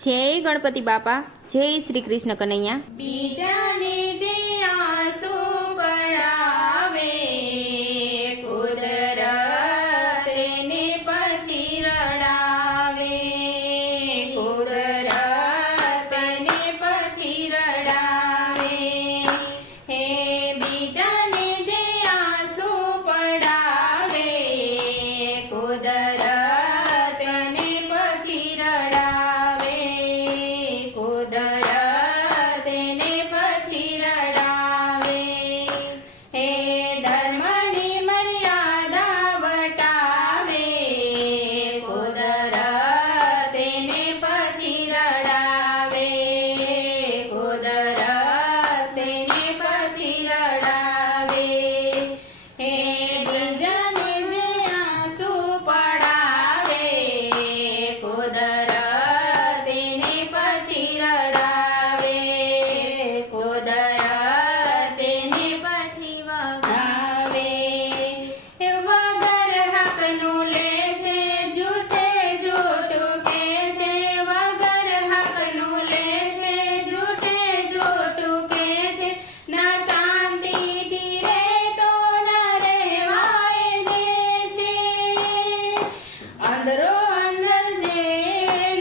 જય ગણપતિ બાપા, જય શ્રી કૃષ્ણ કનૈયા. બીજાને જે આંસુ પડાવે કુદરત એને પછી રડાવે, કુદરત એને પછી રડાવે. હે બીજાને જે આંસુ પડાવે કુદરત એને પછી રડાવે, કુદરત એને પછી રડાવે. હે ધર્મની મર્યાદા વટાવે કુદરત એને પછી રડાવે, કુદરત એને પછી રડાવે. હે બીજાને જે આંસુ પડાવે કુદરત એને પછી રડાવે, કુદરત એને પછી વગાવે. વગર હકનું લે છે જૂઠે જૂઠું કે છે, વગર હકનું લે છે જૂઠે જૂઠું કે છે. ના શાંતિથી રહેતો ના રહેવાય દે છે, અંદરો અંદર જે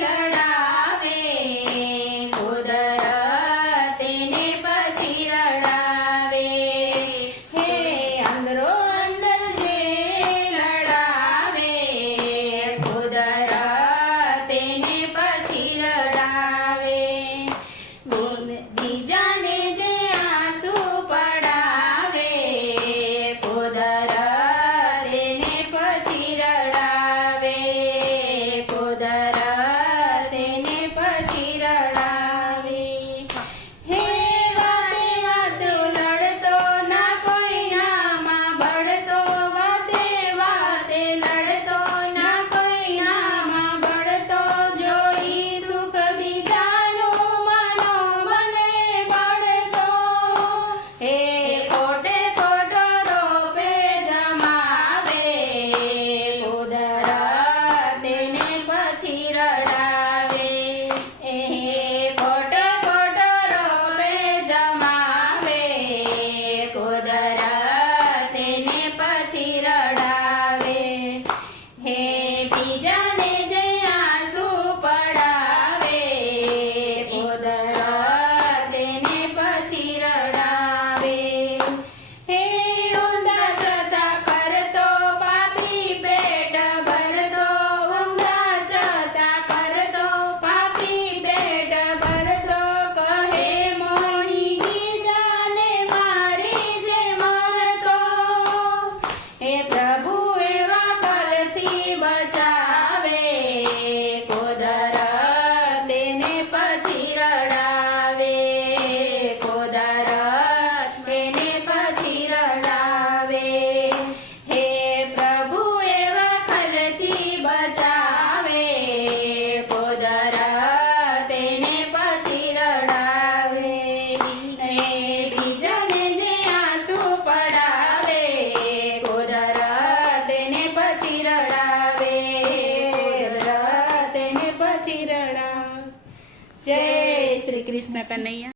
લડાવે કુદરત એને પછી રડાવે. હે અંદરો અંદર જે લડાવે કુદરત એને પછી રડાવે. બીજાને જે આંસુ પડાવે કુદરત એને પછી રડાવે, કુદરત એને પછી રડાવે. હે વાતે વાતો લડતો ના કોઈનામાં બળતો, વાતે વાતે લડતો ના કોઈનામાં બળતો. જોઈ સુખ બીજાનું મનો મને બળતો. હે ખોટે ખોટો રોપે જમાવે કુદરત એને પછી રડાવે. હે ખોટો ખોટો રોપે જમાવે કુદરત એને પછી રડાવે. હે બીજાને જે આંસુ પડાવે કુદરત એને પછી રડાવે. હે ઊંધા જતા કરતો પાપી પેટ ભરતો, ઊંધા જતા કરતો પાપી પેટ ભરતો. કહે મોની બીજાને મારી જે મારતો. હે પ્રભુ એવા કલથી બચાવે કુદરત એને પછી રડાવે, કુદરત એને પછી રડાવે. હે પ્રભુ એવા કલથી બચાવે કુદરત એને પછી રડાવે. હે બીજાને જે આંસુ પડાવે કુદરત એને પછી રડાવે, કુદરત એને પછી રડાવે. જય શ્રી કૃષ્ણ કનૈયા.